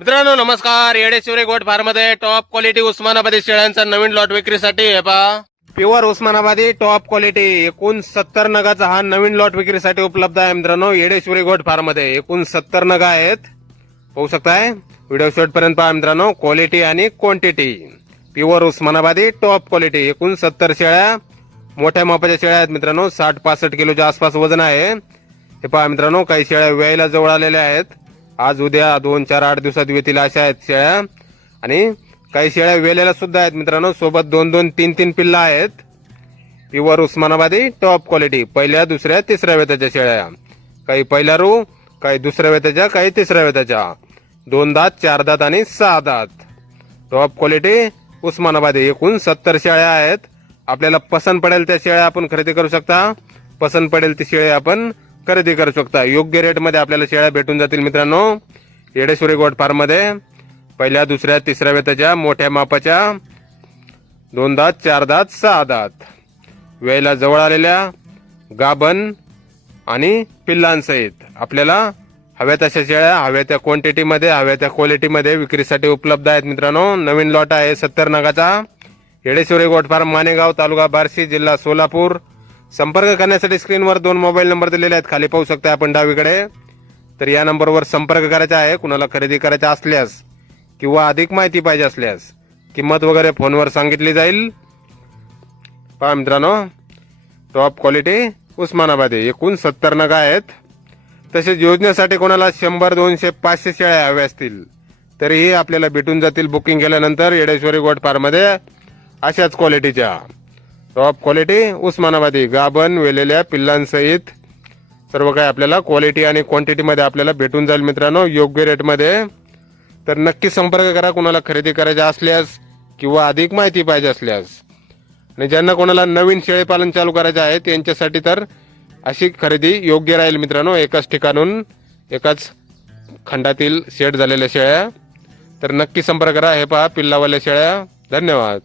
मित्रांनो नमस्कार. Yedeshwari goat farm मध्ये टॉप क्वालिटी उस्मानाबादी शेळ्यांचा नवीन लॉट विक्रीसाठी आहे पहा. प्युअर उस्मानाबादी टॉप क्वालिटी एकूण 70 नगाचा हा नवीन लॉट विक्रीसाठी उपलब्ध आहे. मित्रांनो येडेश्वरी गोट फार्म मध्ये एकूण 70 नग आहेत. पाहू शकताय. व्हिडिओ शेवट पर्यंत पहा मित्रांनो. क्वालिटी आणि क्वांटिटी प्युअर उस्मानाबादी टॉप क्वालिटी एकूण 70 शेळ्या मोठ्या मापाच्या शेळ्या आहेत मित्रांनो. 60-65 किलोच्या आसपास वजन आहे. हे पहा मित्रांनो, काही शेळ्या वेळेला जवळ आलेल्या आहेत. आज उद्या 2-4-8 दिवसात येतील अशा आहेत शेळ्या. आणि काही शेळ्या वेलेल्या सुद्धा आहेत मित्रांनो. सोबत 2-2, 3-3 पिल्ला आहेत. प्युअर उस्मानाबादी टॉप क्वालिटी पहिल्या दुसऱ्या तिसऱ्या वेताच्या शेळ्या. काही पहिल्या रू, काही दुसऱ्या वेताच्या, काही तिसऱ्या वेताच्या. 2 दात, 4 दात आणि 6 दात. टॉप क्वालिटी उस्मानाबादी एकूण 70 शेळ्या आहेत. आपल्याला पसंत पडेल त्या शेळ्या आपण खरेदी करू शकता. पसंत पडेल ती शेळ्या आपण खरेदी करू शकता. योग्य रेट मध्ये आपल्याला शेळ्या भेटून जातील मित्रांनो. येडेश्वरी गोट फार्म मध्ये पहिल्या दुसऱ्या तिसऱ्या वेताच्या मोठ्या मापाच्या 2 दात, 4 दात, 6 दात. वेळेला जवळ आलेल्या गाभण आणि पिल्लांसहित आपल्याला हव्या तशा शेळ्या हव्या त्या क्वांटिटी मध्ये हव्या त्या क्वालिटी मध्ये विक्रीसाठी उपलब्ध आहेत मित्रांनो. नवीन लॉट आहे 70 नगाचा. येडेश्वरी गोट फार्म, मानेगाव, तालुका बार्शी, जिल्हा सोलापूर. संपर्क करण्यासाठी स्क्रीनवर 2 मोबाईल नंबर दिलेले आहेत. खाली पाहू शकता आपण डावीकडे. तर या नंबरवर संपर्क करायचा आहे. कुणाला खरेदी करायचा असल्यास किंवा अधिक माहिती पाहिजे असल्यास किंमत वगैरे फोनवर सांगितली जाईल. पहा मित्रांनो, टॉप क्वालिटी उस्मानाबादी एकूण 70 नग आहेत. तसेच योजनेसाठी कोणाला 100, 200, 500 शेळ्या हव्या असतील तरीही आपल्याला भेटून जातील बुकिंग केल्यानंतर. येडेश्वरी गोट फार्म मध्ये अशाच क्वालिटीच्या टॉप क्वालिटी उस्मानाबादी गाभण वेलेल्या पिल्लांसहित सर्व काही आपल्याला क्वालिटी आणि क्वांटिटी मध्ये आपल्याला भेटून जाईल मित्रांनो, योग्य रेट मध्ये. तर नक्की संपर्क करा कुणाला खरेदी करायचा असल्यास किंवा अधिक माहिती पाहिजे असल्यास. आणि ज्यांना कोणाला नवीन शेळी पालन चालू करायचं आहे त्यांच्यासाठी तर अशी खरेदी योग्य राहील मित्रांनो. एकाच ठिकाणून एकाच खंडातील शेड झालेल्या शेळ्या. तर नक्की संपर्क करा. हे पहा पिल्लावाल्या शेळ्या. धन्यवाद.